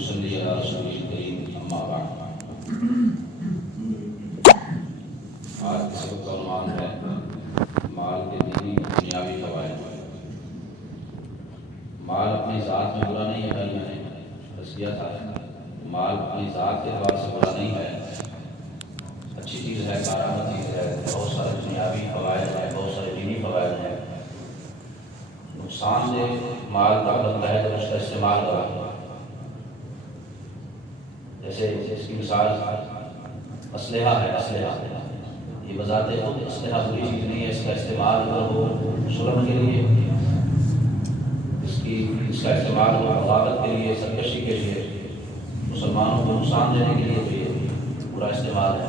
نصلی علی رسول کریم اما بعد۔ آج کے سبق کا عنوان ہے مال کے دینی دنیاوی فوائد۔ مال اپنی ذات میں برا نہیں ہے، کل میں نے بس کیا تھا، مال اپنی ذات کے اعتبار سے برا نہیں ہے، اچھی چیز ہے، کارآمد چیز ہے، بہت سارے دنیاوی فوائد ہیں، بہت سارے دینی فوائد ہیں۔ نقصان دہ مال تب بنتا ہے جب اس کا استعمال کرا، جیسے اس کی مثال اسلحہ ہے۔ اسلحہ یہ بذات خود اسلحہ بری چیز نہیں ہے، اس کا استعمال اگر ہو ظلم کے لیے، اس کا استعمال ہو بغاوت کے لیے، سرکشی کے لیے، مسلمانوں کو نقصان دینے کے لیے، تو یہ برا استعمال ہے۔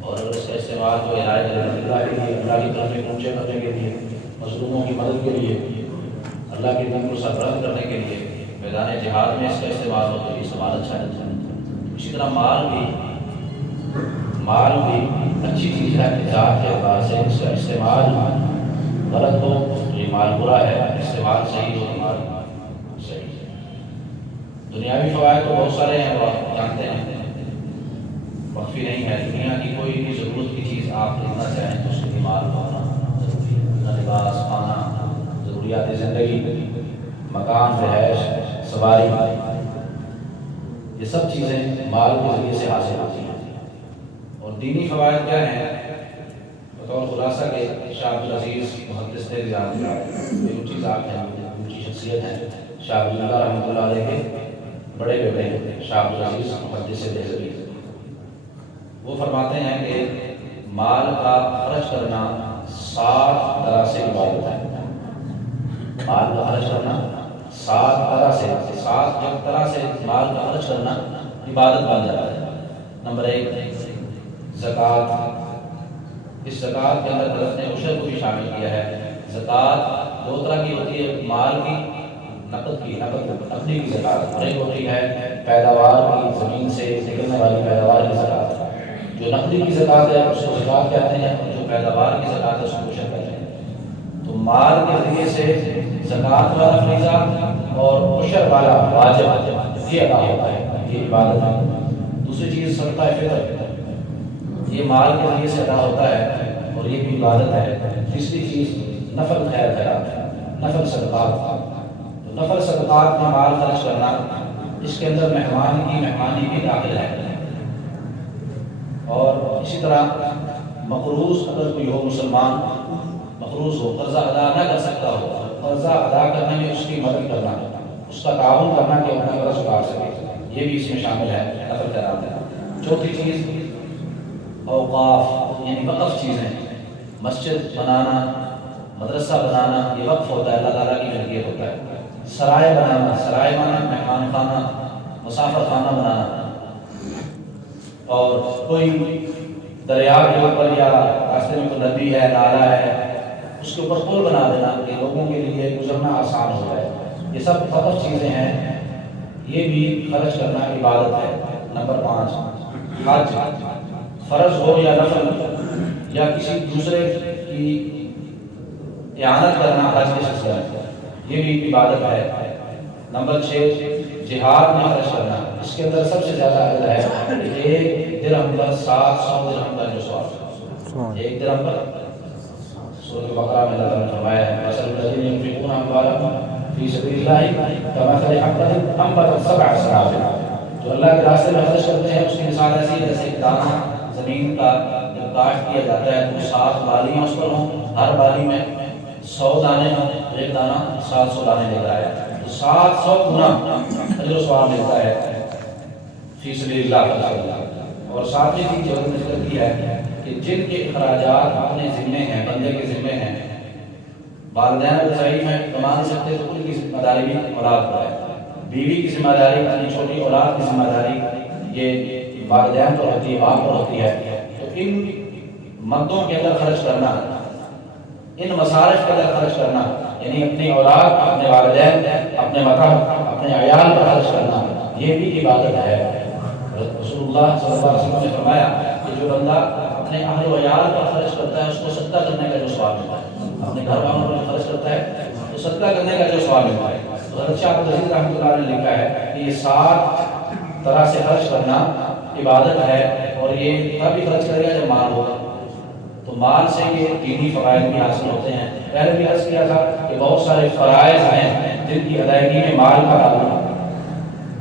اور اگر اس کا استعمال جو عنایت اللہ کے لیے، اللہ کی طرف پہنچے کرنے کے لیے، مظلوموں کی مدد کے لیے، اللہ کے دین کو سربلند کرنے کے لیے، میدان جہاد میں اس کا استعمال ہو تو یہ استعمال اچھا ہے۔ اسی طرح مال بھی اچھی چیز ہے، ذات کے اعتبار سے اس کا استعمال غلط ہو تو یہ مال برا ہے، استعمال صحیح ہو تو مال صحیح ہے۔ دنیاوی فوائد تو بہت سارے ہیں اور آپ جانتے ہیں، مخفی نہیں ہے۔ دنیا کی کوئی بھی ضرورت کی چیز آپ خریدنا چاہیں تو اس کے لیے مال ہونا ضروری ہے۔ لباس، کھانا، ضروریات زندگی، مکان، رہائش، سواری، یہ سب چیزیں مال کے ذریعے سے حاصل ہوتی ہیں۔ اور دینی فوائد کیا ہیں؟ بطور خلاصہ کے شاہ عبدالعزیز محدث رضوان یہ اونچی ذات ہے، اونچی شخصیت ہے، شاہ عبداللہ رحمۃ اللہ علیہ کے بڑے بیٹے ہیں شاہ عبدالعزیز محدث دہلوی۔ وہ فرماتے ہیں کہ مال کا خرچ کرنا 7 طرح سے عبادت ہے۔ مال کا خرچ کرنا 7 طرح سے، 7 طرح سے مال کا خرچ کرنا عبادت بن جاتا ہے۔ نمبر 1 زکوٰۃ۔ اس زکوٰۃ کے اندر حضرت نے عشر کو بھی شامل کیا ہے۔ زکوٰۃ 2 طرح کی ہوتی ہے، مال کی، نقدی کی زکوٰۃ، اور ایک ہوتی ہے پیداوار کی، زمین سے نکلنے والی پیداوار کی زکوٰۃ۔ جو نقدی کی زکوٰۃ ہے اس کو زکوٰۃ کہتے ہیں، اور جو پیداوار کی زکوٰۃ ہے اس کو عشر کہتے ہیں۔ تو مال کے ذریعے سے زکوٰۃ والا فریضہ اور عشر والا واجب یہ ادا ہوتا ہے، یہ عبادت ہے۔ دوسری چیز صدقہ فطر، یہ مال کے ذریعے سے ادا ہوتا ہے اور یہ بھی عبادت ہے۔ تیسری چیز نفل خیر خیرات، نفل صدقات۔ تو نفل صدقات میں مال خرچ کرنا، اس کے اندر مہمانی بھی داخل ہے۔ اور اسی طرح مقروض اگر کوئی ہو، مسلمان مقروض ہو، قرضہ ادا نہ کر سکتا ہو، قرضہ ادا کرنے میں اس کی مدد کرنا، اس کا تعاون کرنا کہ اپنا قرض اتار سکے، یہ بھی اس میں شامل ہے، نفل خیرات ہے۔ چوتھی چیز اوقاف، یعنی وقف چیزیں، مسجد بنانا، مدرسہ بنانا، یہ وقف ہوتا ہے، اللہ تعالیٰ کی ملکیت ہوتا ہے۔ سرائے بنانا، سرائے بنانا مہمان خانہ، مسافر خانہ بنانا، اور کوئی دریا کے اوپر یا راستے میں کوئی ندی ہے، نالا ہے، اس کے اوپر پل بنا دینا کہ لوگوں کے لیے گزرنا آسان ہو جائے، یہ سب وقف چیزیں ہیں، یہ بھی خرچ کرنا عبادت ہے۔ نمبر 5 حج، فرض ہو یا نفل، یا کسی دوسرے کی اعانت کرنا حج کے سلسلے میں، یہ بھی عبادت ہے۔ نمبر 6 جہاد میں خرچ کرنا، اس کے اندر سب سے زیادہ عدد ہے 1 درہم پر 700 درہم کا جو ثواب، 1 درہم پر، سورۃ بقرہ میں اللہ تعالیٰ نے فرمایا ہے مثل الذین ينفقون اموالهم فی سبیل اللہ کمثل حبۃ انبتت 7 سنابل، جو اللہ کے راستے میں خرچ کرتے ہیں اس کی مثال ایسی ہے جیسے ایک دانہ زمین کا جب کاشت کیا جاتا ہے تو 7 بالیاں اس پر ہوں، ہر بالی میں 100 دانے ہوں، ایک دانہ 700 دانے لے کر آیا، تو 700 گنا اجر و ثواب ملتا ہے فی سبیل اللہ۔ اور ساتویں چیز جو ہم نے ذکر کی ہے کہ جن کے اخراجات اپنے ذمے ہیں، بندے کے ذمے ہیں، والدین ضعیف ہیں، کما نہیں سکتے تو ان کی ذمہ داری بھی اولاد پر ہے، بیوی کی ذمہ داری، اپنی چھوٹی اولاد کی ذمہ داری یہ والدین پر ہوتی ہے، باپ پر ہوتی ہے۔ تو ان مدوں کے اندر خرچ کرنا، ان مصارف کے اندر خرچ کرنا، یعنی اپنی اولاد، اپنے والدین، اپنے مطلب اپنے عیال پر خرچ کرنا، یہ بھی عبادت ہے۔ رسول اللہ صلی اللہ علیہ وسلم نے فرمایا کہ جو بندہ اپنے اہل و عیال پر خرچ کرتا ہے اس کو صدقہ کرنے کا جو ثواب ملتا ہے، اپنے گھر والوں پر خرچ کرتا ہے تو صدقہ کرنے کا جو ثواب ملتا ہے۔ حضرت شاہ عبد العزیز رحمۃ اللہ علیہ نے لکھا ہے کہ یہ 7 طرح سے خرچ کرنا عبادت ہے، اور یہ تبھی خرچ کرے گا جب مال ہوگا۔ تو مال سے یہ دینی فوائد بھی حاصل ہوتے ہیں۔ پہلے بھی عرض کیا تھا کہ بہت سارے فرائض ہیں جن کی ادائیگی میں مال کا تعلق ہے۔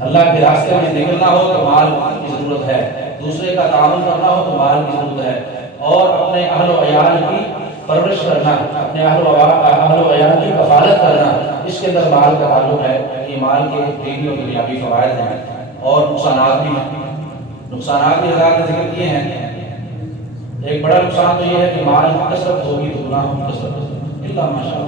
اللہ کے راستے میں نکلنا ہو تو مال کی ضرورت ہے، دوسرے کا تعاون کرنا ہو تو مال کی ضرورت ہے، اور اپنے اہل و عیال کی پرورش کرنا، اپنے اہل و عیال کی کفالت کرنا، اس کے اندر مال کا تعلق ہے۔ یہ مال کے دینی اور دنیاوی فوائد ہیں، اور نقصانات بھی ہیں۔ نقصانات بھی حضرات نے ذکر کیے ہیں۔ ایک بڑا نقصان تو یہ ہے کہ مال کی کثرت ہوگی تو گناہوں کی کثرت ہوگی، الا ماشاء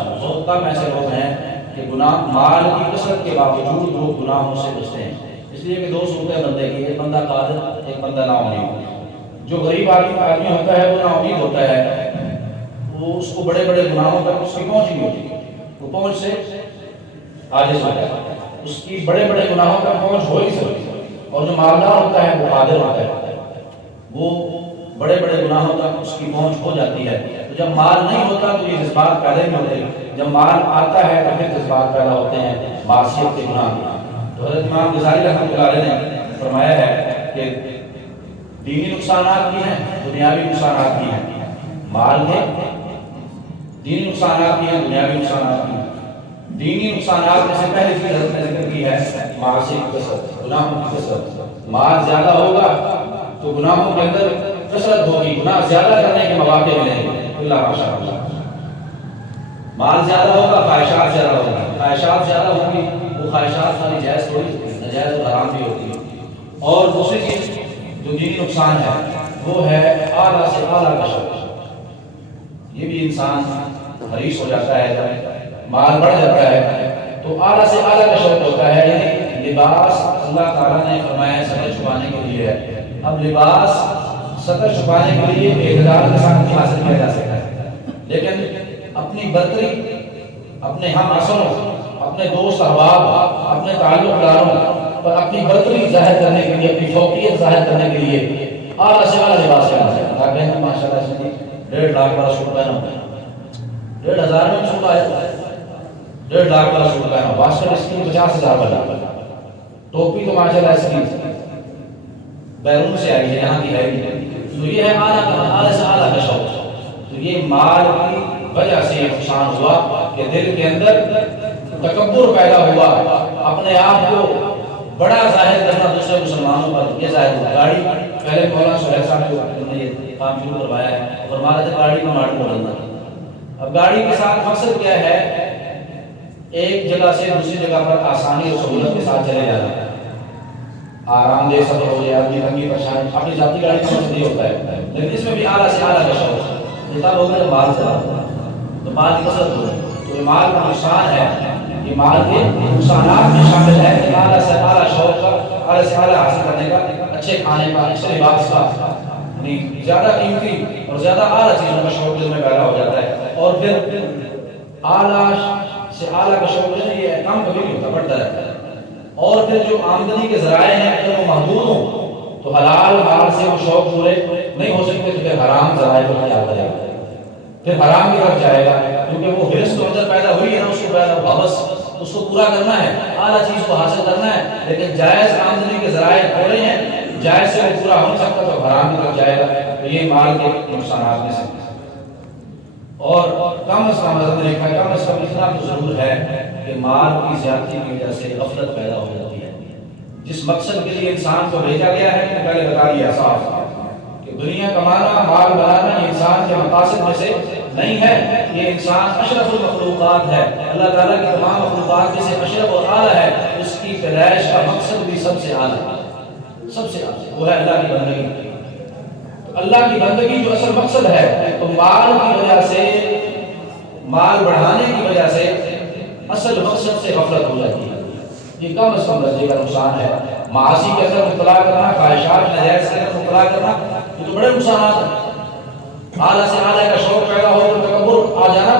اللہ۔ بہت کم ایسے لوگ ہیں کہ گناہ مال کی کثرت کے باوجود وہ گناہوں سے بچتے ہیں، اس لیے کہ 2 صورتیں بندے کی، ایک بندہ قادر، ایک بندہ نا امید۔ جو غریب آدمی ہوتا ہے وہ نا امید ہوتا ہے، وہ اس کو بڑے بڑے گناہوں تک اس کی پہنچ نہیں ہوتی، وہ پہنچ سے عاجز ہوتا ہے، اس کی بڑے بڑے گناہوں تک پہنچ ہو ہی سکتی۔ اور جو مالدار ہوتا ہے وہ قادر ہوتا ہے، وہ بڑے بڑے گناہوں تک اس کی پہنچ ہو جاتی ہے۔ تو جب مال نہیں ہوتا تو یہ جذبات پیدا نہیں ہوتے، جب مال آتا ہے تو پھر جذبات پیدا ہوتے ہیں معصیت کے گناہ۔ تو حضرت امام غزالی رحمۃ اللہ علیہ نے فرمایا ہے کہ دینی نقصانات بھی ہیں، دنیاوی نقصانات بھی ہیں۔ مال کے دینی نقصانات بھی ہیں، دنیاوی نقصانات بھی ہیں۔ دینی نقصانات میں سے پہلی چیز حضرت نے ذکر کی ہے معاصی کی کثرت، گناہوں کی کثرت۔ مال زیادہ ہوگا تو گناہوں کے اندر کثرت ہوگی، گناہ زیادہ کرنے کے مواقع ملیں گے، اللہ ماشاء اللہ۔ مال زیادہ ہوگا، خواہشات زیادہ ہوگی، خواہشات زیادہ ہوں گی، وہ خواہشات خالی جائز تھوڑی ہوتی ہے، ناجائز اور حرام بھی ہوتی ہے۔ اور دوسری چیز جو دینی نقصان ہے وہ ہے اعلیٰ سے اعلیٰ کا شوق۔ یہ بھی انسان حریص ہو جاتا ہے، جب مال بڑھ جاتا ہے تو اعلیٰ سے اعلیٰ کا شوق ہوتا ہے۔ یعنی لباس اللہ تعالیٰ نے فرمایا ہے سطر چھپانے کے لیے ہے، اب لباس سطر چھپانے کے لیے اعتدال کے ساتھ حاصل کیا جا سکتا ہے، لیکن اپنی برتری، اپنے ہم عصروں، اپنے دوست احباب، اپنے تعلق داروں پر اپنی برتری ظاہر کرنے کے لیے، اپنی فوقیت ظاہر کرنے کے لیے اعلیٰ سے اعلیٰ لباس پہنا ہے۔ آپ کہیں گے ماشاء اللہ سے 1.5 لاکھ والا سوٹ پہنا، 1.5 میں سوٹ آیا، 1.5 لاکھ والا سوٹ پہنا، واسکٹ اس کی 50,000 والا، ٹوپی تو ماشاء اللہ اس کی بیرون سے آئی ہے، یہاں کی ہے نہیں۔ تو یہ ہے اعلیٰ سے اعلیٰ کا شوق۔ تو یہ مال کی وجہ سے یہ نقصان ہوا کہ دل کے اندر تکبر پیدا ہوا، اپنے آپ کو بڑا ظاہر کرنا دوسرے مسلمانوں پر، یہ ظاہر ہوا۔ گاڑی پہلے مولانا سہیل صاحب نے یہ کام شروع کروایا ہے، اور ہمارا تھا گاڑی کا ماڈل بدلنا۔ اب گاڑی کے ساتھ مقصد کیا ہے؟ ایک جگہ سے دوسری جگہ پر آسانی اور سہولت کے ساتھ چلے جانا، آرام دہ سفر ہو جائے، آدمی تنگی پریشانی۔ اپنی ذاتی گاڑی کا مقصد یہ ہوتا ہے، لیکن اس میں بھی اعلیٰ سے اعلیٰ کا شوق ہے۔ جتنا ہوگا جب مال چلا تو مال کی کثرت ہو جائے، تو یہ مال کا نقصان ہے، یہ مال کے نقصانات میں شامل ہے کہ اعلیٰ سے اعلیٰ شوق کا، اعلیٰ سے اعلیٰ حاصل کرنے کا، اچھے کھانے کا، اچھے لباس کا، یعنی زیادہ قیمتی اور زیادہ اعلیٰ چیزوں کا شوق دل میں پیدا ہو جاتا ہے۔ اور پھر اعلیٰ سے اعلیٰ کا شوق جو ہے یہ کم کبھی نہیں ہوتا، بڑھتا رہتا ہے۔ اور پھر جو آمدنی کے ذرائع ہیں اگر وہ محدود ہوں تو حلال مال سے وہ شوق پورے نہیں ہو سکتے، تو پھر حرام ذرائع کو کیا کرے گا، پھر حرام کی طرف جائے گا، کیونکہ وہ حرص تو اندر پیدا ہوئی ہے نا، اس کو پیدا حوث، اس کو پورا کرنا ہے، اعلیٰ چیز کو حاصل کرنا ہے، لیکن جائز آمدنی کے ذرائع تھوڑے ہیں، جائز سے وہ پورا ہو سکتا تو حرام کی طرف جائے گا۔ تو یہ مال کے نقصانات میں سے۔ اور کم از کم حضرت نے لکھا، کم از کم اتنا تو ضرور ہے کہ مال کی زیادتی کی وجہ سے غفلت پیدا ہو جاتی ہے۔ جس مقصد کے لیے انسان کو بھیجا گیا ہے، میں پہلے بتا دیا صاف کہ دنیا کمانا، مال بنانا یہ انسان کے مقاصد میں سے نہیں ہے، یہ انسان اشرف المخلوقات ہے، اللہ تعالیٰ کی تمام مخلوقات میں سے اشرف اور اعلیٰ ہے، اس کی پیدائش کا مقصد بھی سب سے اعلیٰ ہے، سب سے اعلیٰ، وہ ہے اللہ کی بندگی۔ اللہ کی بندگی جو اصل مقصد ہے، تو مال کی وجہ سے، مال بڑھانے کی وجہ سے اصل مقصد سے غفلت ہو جاتی ہے۔ یہ کم از کم درجے کا نقصان ہے۔ معاصی کے اندر مبتلا کرنا، خواہشات ناجائز کے اندر مبتلا کرنا، یہ تو بڑے نقصانات ہیں۔ اعلیٰ سے اعلیٰ کا شوق پیدا ہو تو تکبر آ جانا،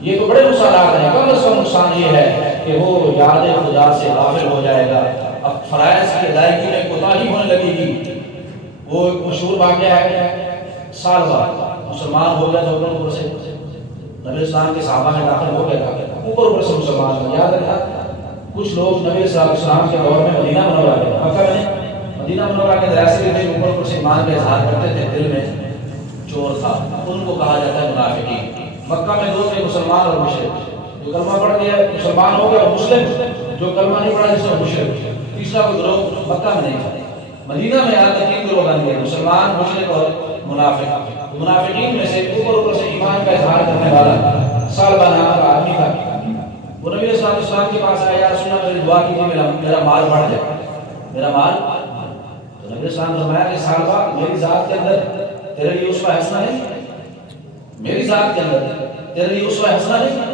یہ تو بڑے نقصانات ہیں۔ کم از کم نقصان یہ ہے کہ وہ یاد خدا سے غافل ہو جائے گا، اب فرائض کی ادائیگی میں کوتاہی ہونے لگے گی۔ وہ مشہور واقعہ ہے، سال بعد مسلمان ہو گیا تو سے نبی اسلام کے صحابہ میں داخل ہو گیا تھا، اوپر اوپر سے مسلمان بن. یاد رکھا کچھ لوگ نبی صلی اللہ علیہ وسلم کے دور میں مدینہ منورہ کے مکہ میں مدینہ منورہ کے راستے میں اوپر اوپر سے ایمان کا اظہار کرتے تھے, دل میں چور تھا, ان کو کہا جاتا ہے منافقین. مکہ میں دو تھے, مسلمان اور مشرک. جو کلمہ پڑھ گیا مسلمان ہو گیا, اور مسلم جو کلمہ نہیں پڑھا جس میں مشرک. تیسرا کوئی گروہ مکہ میں نہیں تھا. مدینہ میں یہاں تک 3 گروہ بن گئے, مسلمان, مشرک اور منافق. منافقین میں سے اوپر اوپر سے ایمان کا اظہار کرنے والا سالبہ نام کا آدمی تھا. وہ نبی صلی اللہ علیہ وسلم کے پاس آیا, یا رسول اللہ میری دعا کیجیے میرا مال بڑھ جائے, میرا مال. تو نبی صلی اللہ علیہ وسلم نے فرمایا کہ سالبہ میری ذات کے اندر تیرے لیے اسوہ حسنہ نہیں, میری ذات کے اندر تیرے لیے اسوہ حسنہ نہیں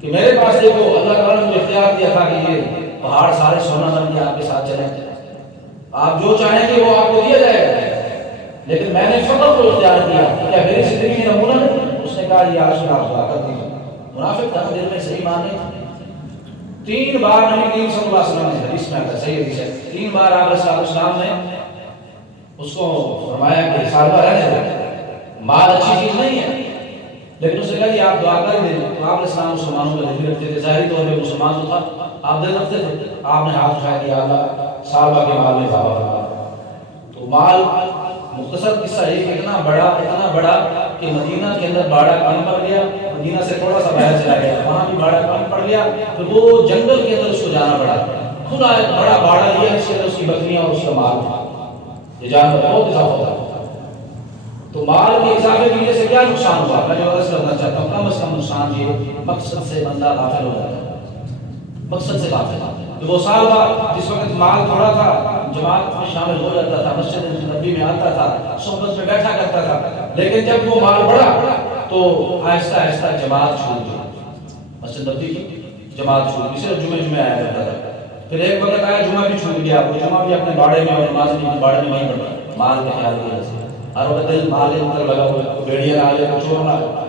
کہ میرے پاس دیکھو اللہ تعالیٰ نے مجھے اختیار دیا تھا کہ یہ پہاڑ سارے سونا بن کے آپ کے ساتھ چلیں, آپ جو چاہیں گے وہ آپ کو دیا جائے گا, لیکن میں نے فقط کو اختیار کیا, کیا میری زندگی میں نمونہ نہیں؟ اس نے کہا یا رسول اللہ دعا کر دیجیے. منافق تھا, دل میں صحیح مان نہیں تھا. 3 بار نبی کریم صلی اللہ علیہ وسلم نے حدیث میں آتا صحیح حدیث ہے, 3 بار آپ صلی اللہ علیہ وسلم نے اس کو فرمایا کہ سالبہ رہنے دو, مال اچھی چیز نہیں ہے, لیکن اس نے کہا کہ آپ دعا کر دیں. تو آپ اسلام مسلمانوں کا دل رکھتے تھے, ظاہری طور پہ مسلمان تو تھا, آپ دل رکھتے تھے. آپ نے ہاتھ اٹھایا کہ اللہ سالبہ کے مال میں اضافہ فرما. تو مال مختصر قصہ یہ اتنا بڑا کہ مدینہ کے اندر باڑا کم پڑ گیا, مدینہ سے تھوڑا سا باہر چلا گیا, وہاں بھی باڑا کم پڑ گیا, پھر وہ جنگل کے اندر اس کو جانا پڑا. خدا ایک بڑا باڑا لیا, اس کے اندر اس کی بکریاں اور اس کا مال تھا, یہ جانور بہت اضافہ تھا. تو مال کے اضافے کی وجہ سے کیا نقصان ہوا, میں جو عرض کرنا چاہتا ہوں, کم از کم نقصان یہ مقصد سے بندہ غافل ہو جاتا ہے, مقصد سے غافل. تو وہ سال بعد جس وقت مال تھوڑا تھا, جماعت میں شامل ہو جاتا تھا, مسجد نبی میں آتا تھا, صحبت میں بیٹھا کرتا تھا, لیکن جب وہ مال بڑھا تو آہستہ آہستہ جماعت چھوٹ گئی, مسجد نبی کی جماعت چھوٹ گئی, صرف جمعے آیا کرتا تھا. پھر ایک وقت آیا جمعہ بھی چھوٹ گیا, وہ جمعہ بھی اپنے باڑے میں اور نماز بھی باڑے میں نہیں پڑھتا, مال کے خیال کی وجہ سے. ہر وقت دل مال کے اندر لگا ہوا, بھیڑیا نہ آئے, چور نہ آئے.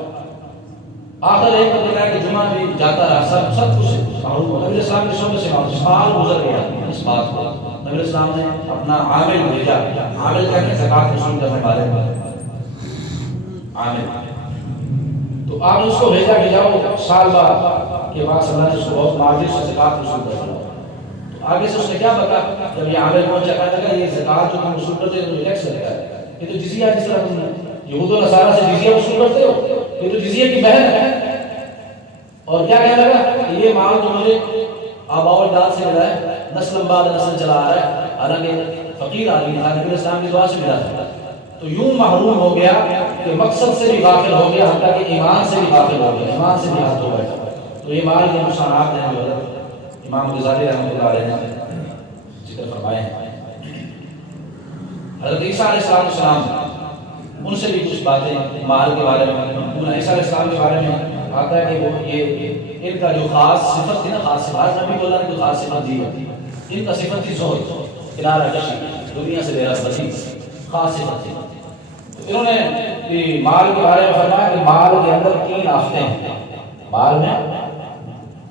آخر ایک وقت آیا کہ جمعہ بھی جاتا رہا, سب کچھ معروف ہو. نبی اسلام کے شعبے سے سال گزر گیا. اس بات کو نبی اسلام نے اپنا عامل بھیجا. عامل کہتے ہیں زکات وصول کرنے والے, عامل. تو آپ نے اس کو بھیجا کہ جاؤ سال بعد کے بعد اللہ نے اس کو بہت ماضی سے زکات وصول کر دیا. تو آگے سے اس نے کیا بتا, جب یہ عامل پہنچا کہا لگا یہ زکات جو تم وصول کرتے ہو ٹیکس لگتا ہے, یہ تو جزیہ, جس طرح تم یہود و نصارہ سے جزیہ وصول کرتے ہو, یہ تو جزیہ کی بہن ہے. اور کیا کہنے لگا کہ یہ مال تو مجھے آباء و اجداد سے ملا ہے, نسل بعد نسل چلا آ رہا ہے, حالانکہ فقیر آدمی تھا, نبی اسلام کی دعا سے ملا تھا. تو یوں محروم ہو گیا کہ مقصد سے بھی غافل ہو گیا, حتیٰ کہ ایمان سے بھی غافل ہو گیا, ایمان سے بھی ہاتھ دھو بیٹھا. تو یہ مال کے نقصانات ہیں جو امام غزالی رحمۃ اللہ علیہ نے ذکر فرمائے ہیں. حضرت عیسیٰ علیہ السلام ان سے بھی کچھ باتیں مال کے بارے میں. عیسیٰ علیہ السلام کے بارے میں آتا ہے کہ وہ یہ ان کا جو خاص صفت تھی نا, خاص صفات نبی اللہ نے جو خاص صفت دی ہے, ان کا صفت تھی زہد, کنارہ کشی, دنیا سے بے رغبتی, خاص صفت تھی. انہوں نے مال کے بارے میں فرمایا کہ مال کے اندر 3 آفتیں ہیں, مال میں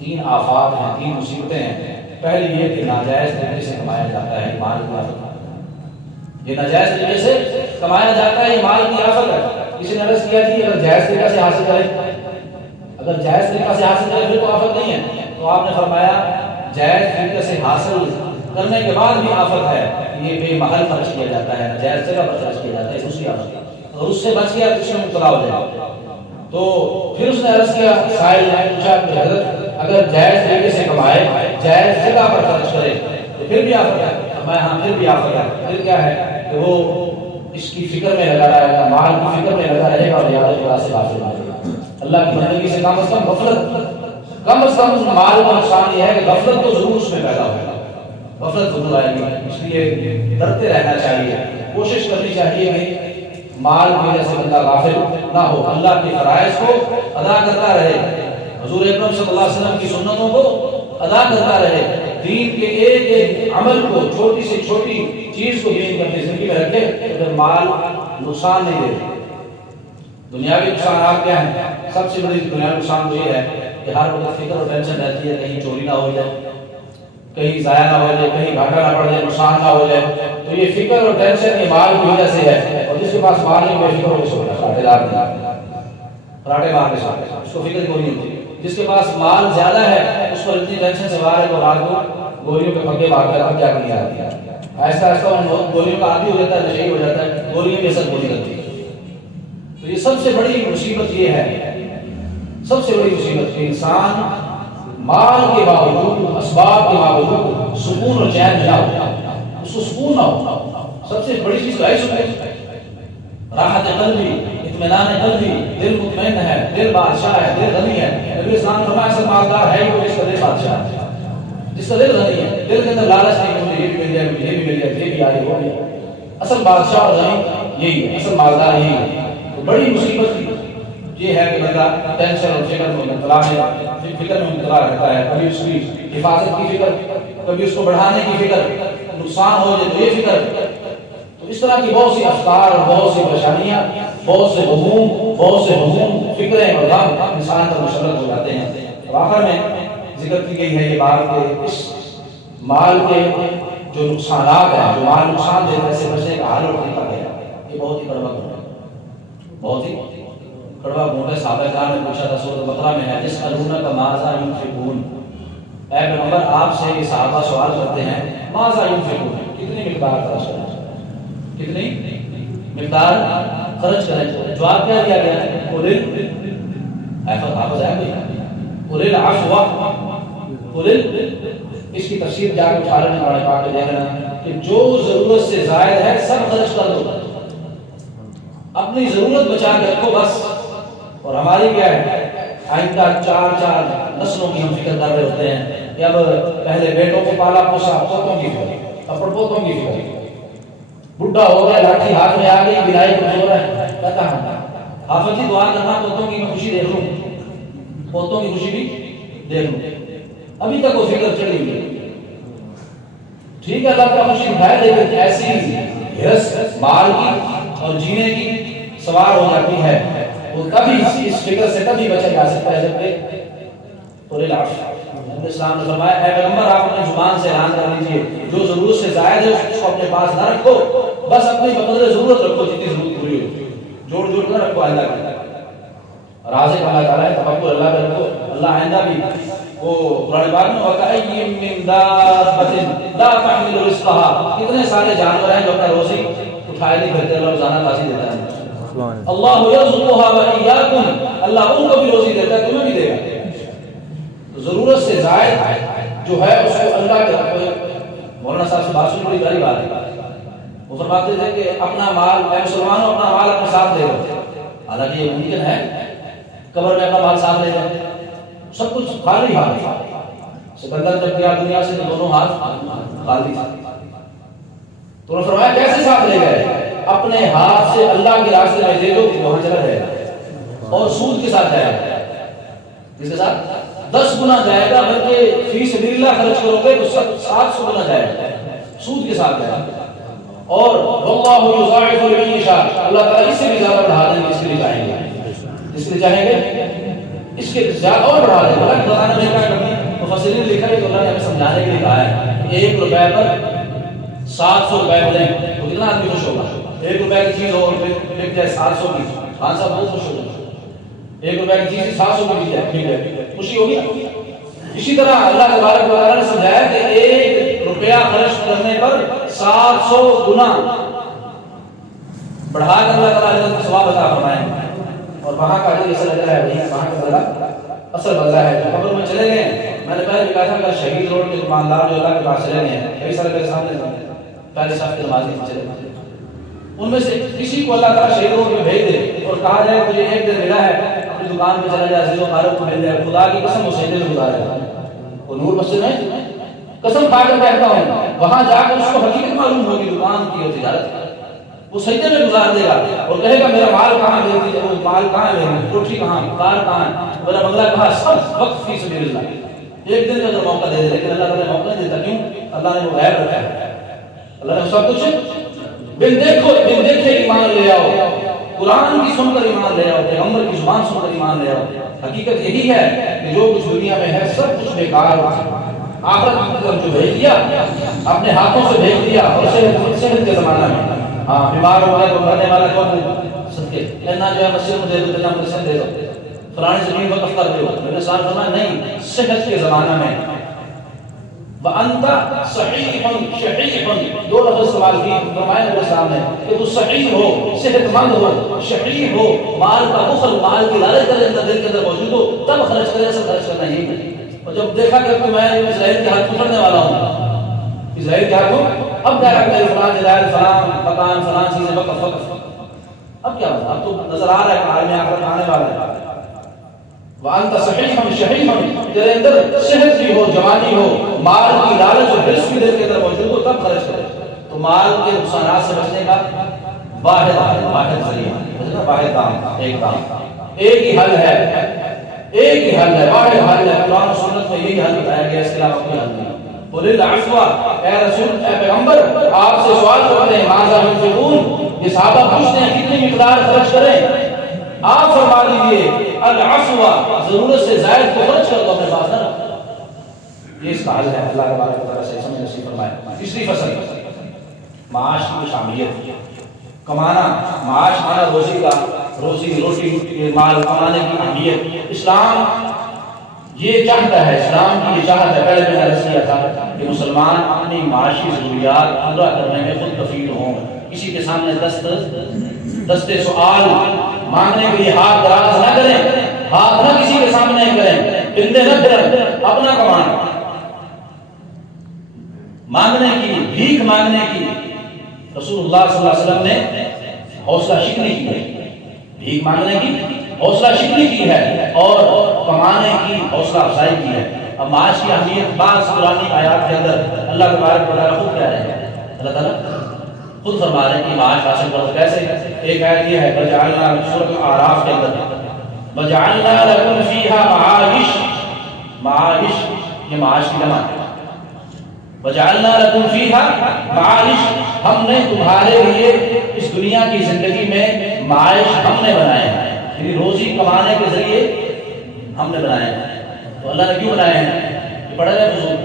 3 آفات ہیں, 3 مصیبتیں ہیں. پہلی یہ کہ ناجائز طریقے سے کمایا جاتا ہے مال کی آفت, یہ ناجائز طریقے سے کمایا جاتا ہے, یہ مال کی آفت ہے. کسی نے عرض کیا جی اگر جائز طریقہ سے حاصل کرے, اگر جائز طریقہ سے حاصل کرے پھر تو آفت نہیں ہے. تو آپ نے فرمایا جائز طریقے سے حاصل کرنے کے بعد بھی آفت ہے, یہ بے محل خرچ کیا جاتا ہے, ناجائز جگہ پر خرچ کیا جاتا ہے, اس کی آفت ہے. اگر اس سے بچ گیا تو اس میں مبتلا ہو جائے. تو پھر اس نے عرض کیا, سائل نے پوچھا کہ حضرت اگر جائز طریقے سے کمائے, جائز جگہ پر خرچ کرے تو پھر بھی آفت ہے. میں ہاں پھر بھی آفت ہے. پھر کیا ہے کہ وہ اس کی فکر میں لگا رہے گا, مال کی فکر میں لگا رہے گا, اور یاد اللہ سے غافل رہے گا. اللہ کی بندگی سے کم از کم غفلت, کم از کم مال کا نقصان یہ ہے کہ غفلت تو ضرور اس میں پیدا ہوگا, غفلت ضرور آئے گی. اس لیے ڈرتے رہنا چاہیے, کوشش کرنی چاہیے کہ مال کی وجہ سے بندہ غافل نہ ہو, اللہ کے فرائض کو ادا کرتا رہے, حضور اکرم صلی اللہ علیہ وسلم کی سنتوں کو ادا کرتا رہے, دین کے ایک ایک عمل کو, چھوٹی سے چھوٹی چیز کو دین اپنی زندگی میں رکھے. اگر مال نقصان نہیں دے, دنیاوی نقصانات کیا ہیں؟ سب سے بڑی دنیاوی نقصان تو یہ ہے کہ ہر وقت فکر اور ٹینشن رہتی ہے, کہیں چوری نہ ہو جائے, کہیں ضائع نہ ہو جائے, کہیں گھاٹا نہ پڑ جائے, نقصان نہ ہو جائے. تو یہ فکر اور ٹینشن یہ مال کی وجہ سے ہے. اور جس کے پاس مال نہیں, بے فکر ہو کے سوتا ہے, پراٹھے دار پراٹھے مار کے سوتا ہے, اس کو فکر کوئی نہیں ہوتی. جس کے پاس مال زیادہ ہے اس پر اتنی ٹینشن سوار ہے کہ رات کو گولیوں کے پھکے بھاگ کر اب کیا کرنی آتی ہے، آہستہ آہستہ گولیوں کا عادی ہو جاتا ہے، نشئی ہو جاتا ہے، گولیوں کی اثر ہونے لگتی ہے۔ تو یہ سب سے بڑی مصیبت یہ ہے، سب سے بڑی مصیبت کہ انسان مال کے باوجود، اسباب کے باوجود سکون اور چین نہ ہو، اس کو سکون نہ ہو۔ سب سے بڑی چیز ہے سکون، راحت قلبی، اطمینان قلبی، دل مطمئن ہے، دل بادشاہ ہے، دل غنی ہے۔ نبی اسلام فرمایا ایسا مالدار ہے وہ جس کا دل بادشاہ ہے، جس کا دل غنی ہے، دل کے اندر لالچ نہیں کہ مجھے یہ بھی مل جائے، مجھے یہ بھی مل جائے، یہ بھی آئے وہ بھی۔ اصل بادشاہ اور غنی یہی ہے، اصل مالدار یہی ہے۔ تو بڑی مصیبت یہ ہے کہ بندہ ٹینشن اور فکر میں مبتلا ہے، فکر میں مبتلا رہتا ہے، کبھی اس کی حفاظت کی فکر، کبھی اس کو بڑھانے کی فکر، نقصان ہو جائے تو یہ فکر۔ تو اس طرح کی بہت سی افکار اور بہت سی پریشانیاں، بہت سے ہموم فکریں اور غم انسان پر مسلط ہو جاتے ہیں۔ تو آخر میں ذکر کی گئی ہے یہ بات کہ اس مال کے جو نقصانات ہیں، جو مال نقصان دیتا ہے، اس سے بچنے کا حل اور طریقہ کیا ہے؟ یہ بہت ہی کڑوا گھونٹ ہے، بہت ہی کڑوا گھونٹ ہے۔ صحابہ کرام نے پوچھا تھا، سورۃ بقرہ میں ہے، یسألونک ماذا ینفقون، اے پیغمبر آپ سے یہ صحابہ سوال کرتے ہیں ماذا ینفقون، کتنی مقدار خرچ کریں، کتنی مقدار خرچ کریں؟ جواب کیا دیا گیا ہے؟ حافظ ہے بھائی، العفو، اس کی تفسیر جا کے اٹھا لینا، قرآن پاک میں دیکھنا کہ جو ضرورت سے زائد ہے سب خرچ کر دو، اپنی ضرورت بچا کے رکھو بس۔ اور ہماری کیا ہے، آئندہ چار نسلوں کی ہم فکر کر رہے ہوتے ہیں کہ اب پہلے بیٹوں کو پالا پوسا، پوتوں کی فکر، اب پوتوں کی فکر، بڈھا ہو گیا، لاٹھی ہاتھ میں آ گئی، بلائی کمزور ہے، کہتا ہے حافظ جی دعا کرنا پوتوں کی میں خوشی دیکھ لوں، پوتوں کی خوشی بھی دیکھ لوں۔ ابھی تک وہ فکر چلی ہوئی، ٹھیک ہے اللہ کا خوشی اٹھائے، لیکن ایسی ہرس مال کی اور جینے کی سوار ہو جاتی ہے، وہ کبھی اس فکر سے کبھی بچا جا سکتا ہے جب کہ نبی اسلام نے فرمایا اے پیغمبر آپ اپنی زبان سے اعلان کر لیجئے جو ضرورت سے زائد ہے اس کو اپنے پاس نہ رکھو، بس اپنی بقدر ضرورت رکھو، جتنی ضرورت پوری ہو، جوڑ نہ رکھو اللہ کا۔ رازق اللہ تعالیٰ ہے، توکل اللہ پہ رکھو، اللہ آئندہ بھی وہ قرآن پاک میں وَكَأَيٍّ مِّن دَابَّةٍ لَا تَحْمِلُ رِزْقَهَا، کتنے سارے جانور ہیں جو اپنا روزی اٹھائے نہیں پھرتے، اللہ روزانہ بازی دیتا ہے۔ اللہ یرزقها وإياکم، اللہ ان کو بھی روزی دیتا ہے، تمہیں بھی دے گا۔ ضرورت سے زائد جو ہے اس کو اللہ کے، مولانا صاحب سے بات سنی، بڑی پیاری بات ہے، وہ فرماتے تھے کہ اپنا مال، اے مسلمانوں اپنا مال اپنے ساتھ لے لو، حالانکہ یہ ممکن ہے قبر میں اپنا مال ساتھ لے جائے، سب کچھ خالی ہاتھ، سکندر جب گیا دنیا سے تو دونوں ہاتھ خالی تھے، تو انہوں نے فرمایا کیسے ساتھ لے گئے؟ اپنے ہاتھ سے اللہ کے راستے میں دے دو کہ وہاں چلا جائے گا، اور سود کے ساتھ جائے گا، جس کے ساتھ 10 گنا جائے گا، بلکہ فی سبیل اللہ خرچ کرو گے تو 700 گنا جائے گا، سود کے ساتھ جائے گا۔ اور واللہ یضاعف لمن یشاء، اللہ تعالیٰ اس سے بھی زیادہ بڑھا دیں گے جس کے لیے چاہیں گے، جس کے لیے چاہیں گے اس کے زیادہ اور بڑھا دیں گے۔ اللہ کے قرآن میں کہا ہے، مفسرین نے لکھا ہے کہ اللہ نے ہمیں سمجھانے کے لیے کہا ہے کہ 1 روپے پر 700 روپے ملیں تو کتنا آدمی خوش ہوگا؟ 1 روپے کی چیز ہو مل جائے 700 کی، خان صاحب بہت خوش ہو جائے، 1 روپے کی چیز 700 کی مل جائے، خوشی ہوگی نا۔ اسی طرح اللہ تبارک و تعالیٰ نے سمجھایا کہ 1 روپیہ خرچ کرنے پر 700 گنا بڑھا کر اللہ تعالیٰ نے ثواب عطا فرمائے، اور وہاں کا جو اصل بدلہ ہے وہاں کا بدلہ اصل بدلہ ہے جو قبر میں چلے گئے۔ میں نے پہلے بھی کہا تھا کہ شہید روڈ کے دکاندار جو اللہ کے پاس چلے گئے ہیں، کئی سارے میرے سامنے پہلے صاحب کے نمازی چلے گئے، ان میں سے کسی کو اللہ تعالیٰ شہید روڈ میں بھیج دے اور کہا جائے مجھے 1 دن ملا ہے، اپنی دکان پہ چلا جائے، عزیز و قارب کو مل جائے، خدا کی قسم وہ سجدے میں گزارے گا، وہ نور مسجد میں قسم کھا کر کہتا ہوں وہاں جا کر اس کو حقیقت معلوم ہوگی دکان کی اور تجارت کی، وہ سجدے میں گزار دے گا اور کہے گا میرا مال کہاں، میری وہ مال کہاں ہے، میری کوٹھی کہاں، کار کہاں ہے، میرا بنگلہ کہاں، سب وقت فی سبیل اللہ۔ ایک دن کا اگر موقع دے دے، لیکن اللہ تعالیٰ نے موقع نہیں دیتا، کیوں؟ اللہ نے وہ غیب رکھا ہے، اللہ نے سب کچھ بن دیکھے ایمان لے آؤ، قرآن کی سن کر ایمان لے آؤ، پیغمبر کی زبان سن کر ایمان لے آؤ۔ حقیقت یہی ہے کہ جو کچھ دنیا میں ہے سب کچھ بیکار، آخرت کی طرف جو بھیج دیا اپنے ہاتھوں سے بھیج دیا، اور صحت کے زمانہ میں بیمار ہو گیا تو مرنے والا کون ہے؟ صدقے، کہنا جو ہے مسجد میں دے دو، کہنا مسجد دے دو، فلانی زمین وقف کر دو. نبی صلی اللہ علیہ وسلم فرمایا نہیں، صحت کے زمانہ میں وَأَنْتَ صَحِيحٌ شَحِيحٌ، دو لفظ استعمال کی. فرمایا نبی صلی اللہ علیہ وسلم نے کہ تو صحیح ہو، صحت مند ہو، شحیح ہو، مال کا بخل، مال کی لالچ دل کے اندر موجود ہو، تب خرچ کرے. اصل خرچ کرنا یہی ہے. اور جب دیکھا کہ میں اسرائیل کے ہاتھ پکڑنے والا ہوں، اسرائیل کے ہاتھوں، اب کیا رکھتے ہیں فلان جلال فلان مکان فلان چیزیں وقف وقف. اب کیا ہوتا؟ اب تو نظر آ رہا ہے کہ عالم آخرت آنے والا ہے. وَأَنْتَ صَحِيحٌ شَحِيحٌ، تیرے اندر صحت بھی ہو، جوانی ہو، مال کی لالچ اور حرص بھی دل کے اندر موجود ہو، تب خرچ کرے. تو مال کے نقصانات سے بچنے کا واحد ذریعہ، واحد کام، ایک کام، ایک ہی حل ہے، ایک ہی حل ہے، واحد حل ہے. قرآن و سنت میں یہی حل بتایا گیا، اس کے علاوہ کوئی حل نہیں. قُلِ الْعَفْوَ، اے رسول، اے پیغمبر، آپ سے سوال کرتے ہیں ماذا ينفقون، یہ صحابہ پوچھتے ہیں کتنی مقدار خرچ کریں. آپ فرما دیجئے العفو، ضرورت سے زائد کو خرچ کر دو، اپنے پاس نہ رکھو. یہ اس کا حل ہے. اللہ تبارک و تعالیٰ سے سمجھ نصیب فرمائے. تیسری فصل معاش کی شاملیت. کمانا، معاش مانا روزی کا، روزی روٹی، مال کمانے کی اہمیت. اسلام یہ چاہتا ہے، اسلام کی یہ چاہت ہے، پہلے میں نے عرض کیا تھا کہ مسلمان اپنی معاشی ضروریات پورا کرنے میں خود کفیل ہوں. کسی کے سامنے دستے سوال مانگنے کے لیے ہاتھ دراز نہ کریں، ہاتھ نہ کسی کے سامنے کریں، بندے نہ کریں. اپنا کمانا، مانگنے کی، بھیک مانگنے کی رسول اللہ صلی اللہ علیہ وسلم نے حوصلہ شکنی کی ہے. بھیک مانگنے کی حوصلہ شکنی کی ہے اور کمانے کی حوصلہ افزائی کی ہے. اب معاش کی اہمیت بعض قرآنی آیات کے اندر اللہ تبارک و تعالیٰ خود کہہ رہے ہیں. اللہ تعالیٰ خود فرما رہے ہیں کہ معاش حاصل کرو. کیسے؟ ایک آیت یہ ہے وَجَعَلْنَا، سورۃ الاعراف کے اندر وَجَعَلْنَا لَكُمْ فِيهَا مَعَائِشَ. معاش یہ معاش کی جمع ہے. وَجَعَلْنَا لَكُمْ فِيهَا مَعَائِشَ، ہم نے تمہارے لیے اس دنیا کی زندگی میں معاش ہم نے بنائے ہیں، یعنی روزی کمانے کے ذریعے ہم نے بنائے ہیں. تو اللہ نے کیوں بنائے ہیں؟ یہ پڑھا جائے فضول،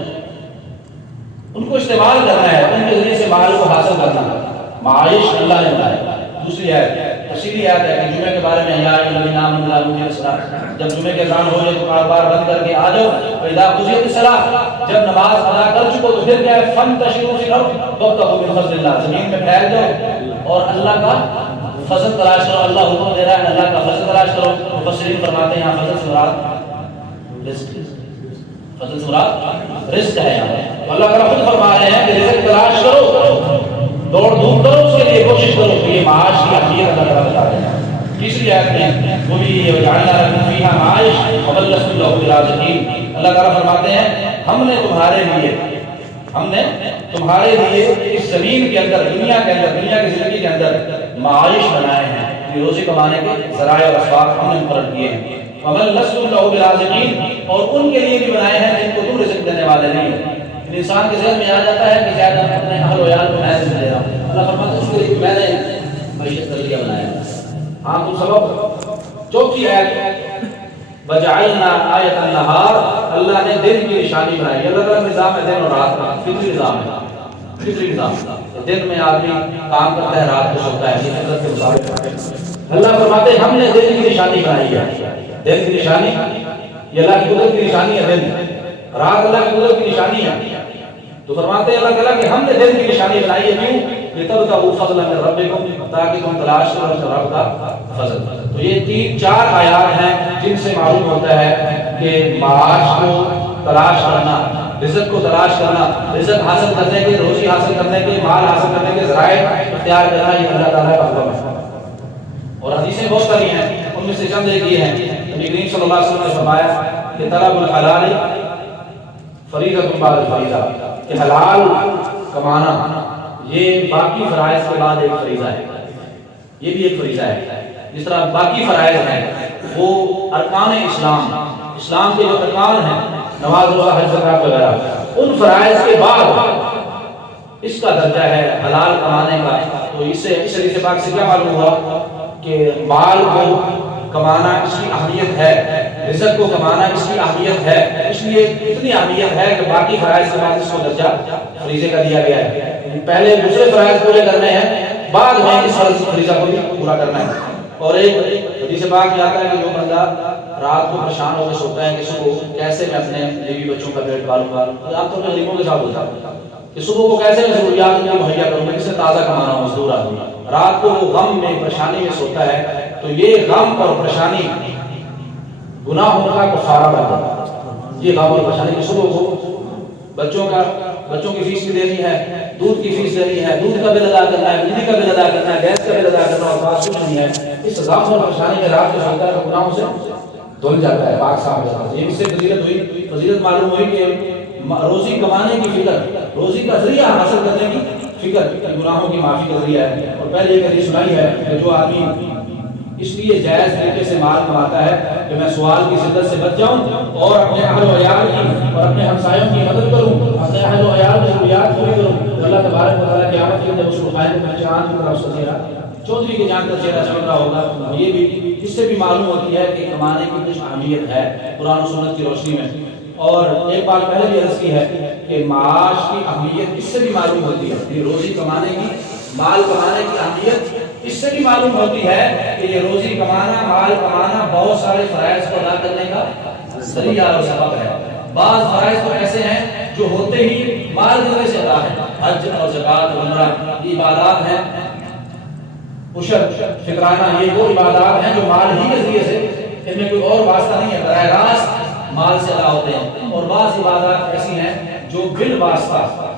ان کو استعمال کرنا ہے، ان کے ذریعے سے مال کو حاصل کرنا ہے. معاش اللہ نے بنایا. دوسری آیت تفصیلی آیت ہے کہ جمعے کے بارے میں یا الذین آمنوا لا تضيعوا الصلاۃ، جب جمعے کے اذان ہو جائے تو کاروبار بند کر کے آ جاؤ. فاذا قضیت الصلاۃ، جب نماز ادا کر چکو تو پھر کیا ہے فانتشروا فی الارض وابتغوا من فضل اللہ، زمین میں پھیل جاؤ اور اللہ کا فضل تلاش کرو. اللہ حکم دے رہا ہے اللہ کا فضل تلاش کرو. مفسرین فرماتے ہیں یہاں فضل سے مراد رزق، فضل سے مراد رزق ہے. یہاں اللہ تعالیٰ خود فرما رہے ہیں کہ رزق تلاش کرو، دوڑ دھوپ کرو، اس کے لیے کوشش کرو. کہ یہ معاش کی اہمیت اللہ تعالیٰ بتا رہے ہیں. تیسری آیت میں وہ بھی وَجَعَلْنَا لَكُمْ فِيهَا مَعَائِشَ وَلَسْتُمْ لَهُ بِرَازِقِينَ. اللہ تعالیٰ فرماتے ہیں ہم نے تمہارے لیے اس زمین کے اندر، دنیا کے اندر، دنیا کی زندگی کے اندر معاش بنائے ہیں، روزی کمانے کے ذرائع اور اسباب ہم نے مقرر کیے ہیں. وَلَسْتُمْ لَهُ بِرَازِقِينَ، اور ان کے لیے بھی بنائے ہیں جن کو تم رزق دینے والے نہیں ہو. انسان کے ذہن میں آ جاتا ہے کہ شاید میں اپنے اہل و عیال کو میں رزق دے رہا ہوں. اللہ فرماتا ہے اس کے لیے میں نے معیشت کا ذریعہ بنایا. ہاں تم سبب. چوتھی آیت وَجَعَلْنَا آیَةَ النَّهَارِ، اللہ نے دن کی نشانی بنائی. اللہ تعالیٰ نظام ہے دن اور رات کا، فطری نظام ہے، فطری نظام. دن میں آدمی کام کرتا ہے، رات کو سوتا ہے، یہ فطرت کے مطابق. اللہ فرماتے ہیں ہم نے دن کی نشانی بنائی ہے. دن کی نشانی یہ اللہ کی قدرت کی نشانی ہے. دن، رات اللہ کی قدرت کی نشانی ہے. تو فرماتے ہیں اللہ تعالیٰ کہ ہم نے دن کی نشانی بنائی ہے. کیوں؟ لِتَبْتَغُوا فَضْلًا مِنْ رَبِّكُمْ، تاکہ تم تلاش کرو اپنے رب کا فضل. تو یہ تین چار آیات ہیں جن سے معلوم ہوتا ہے کہ معاش کو تلاش کرنا، رزق کو تلاش کرنا، رزق حاصل کرنے کے، روزی حاصل کرنے کے، مال حاصل کرنے کے ذرائع اختیار کرنا، یہ اللہ تعالیٰ کا حکم ہے. اور حدیثیں بہت ساری ہیں، ان میں سے چند ایک یہ ہیں. نبی کریم صلی اللہ علیہ وسلم نے فرمایا کہ طلب الحلال فریضۃ بعد الفریضہ، کہ حلال کمانا یہ باقی فرائض کے بعد ایک فریضہ ہے. یہ بھی ایک فریضہ ہے. جس طرح باقی فرائض ہیں وہ ارکان اسلام، اسلام کے جو ارکان ہیں، نماز روزہ حج زکات وغیرہ، ان فرائض کے بعد اس کا درجہ ہے حلال کمانے کا. تو اس حدیث پاک سے کیا معلوم ہوا کہ مال کو کمانا اس کی اہمیت ہے، رزق کو کمانا اس کی اہمیت ہے. اس لیے اتنی اہمیت ہے کہ باقی فرائض کے بعد اس کو درجہ فریضے کا دیا گیا ہے. پہلے دوسرے فرائض پورے کرنے ہیں، بعد میں اس فریضہ کو بھی پورا کرنا ہے. اور ایک حدیث پاک میں آتا ہے کہ جو بندہ رات کو پریشان ہو کے سوتا ہے کہ صبح کیسے میں اپنے بیوی بچوں کا پیٹ پالوں گا، عام طور پر غریبوں کے ساتھ ہوتا ہے کہ صبح کو کیسے میں ضروریات ان کی مہیا کروں گا، کس سے تازہ کمانا مزدور آدمی رات کو وہ غم میں پریشانی میں سوتا ہے، تو یہ غم اور پریشانی گناہوں کا کفارہ بن جاتا ہے۔ یہ غم اور پریشانی کی صبح کو بچوں کی فیس بھی دینی ہے، دودھ کی فیس دینی ہے، دودھ کا بل ادا کرنا ہے، بجلی کا بل ادا کرنا ہے، گیس کا بل ادا کرنا ہے، اور بات کچھ نہیں ہے، اس غم اور پریشانی میں رات کو سوتا ہے تو گناہوں سے دھل جاتا ہے، پاک صاف ہو جاتا ہے۔ یہ اس سے فضیلت ہوئی، فضیلت معلوم ہوئی کہ روزی کمانے کی فکر، روزی کا ذریعہ حاصل کرنے کی فکر گناہوں کی معافی کا ذریعہ ہے۔ اور پہلے یہ حدیث سنائی ہے کہ جو آدمی اس لیے جائز طریقے سے مال کماتا ہے کہ میں سوال کی شدت سے بچ جاؤں اور اپنے اہل و عیال کی اور اپنے ہمسایوں کی مدد کروں، اپنے اہل و عیال کی ضروریات پوری کروں، تو اللہ تبارک و تعالیٰ قیامت کے دن اس کو قائم کرنا چاند کی طرف سے چہرہ چودھری کے جان کا چہرہ چمک رہا ہوگا۔ یہ بھی اس سے بھی معلوم ہوتی ہے کہ کمانے کی کچھ اہمیت ہے قرآن و سنت کی روشنی میں۔ اور ایک بات پہلے بھی عرض کی ہے کہ معاش کی اہمیت اس سے بھی معلوم ہوتی ہے، یہ روزی کمانے کی، مال کمانے کی اہمیت اس سے بھی معلوم ہوتی ہے کہ یہ روزی کمانا، مال کمانا بہت سارے فرائض کو ادا کرنے کا ذریعہ اور سبب ہے۔ بعض فرائض تو ایسے ہیں جو ہوتے ہی مال دینے سے ادا ہے، حج اور زکوٰۃ اور عمرہ یہ عبادات ہیں، عشر فطرانہ یہ وہ عبادات ہیں جو مال ہی کے ذریعے سے، ان میں کوئی اور واسطہ نہیں ہے، براہ راست مال سے ادا ہوتے ہیں۔ اور بعض عبادات ایسی ہیں جو بالواسطہ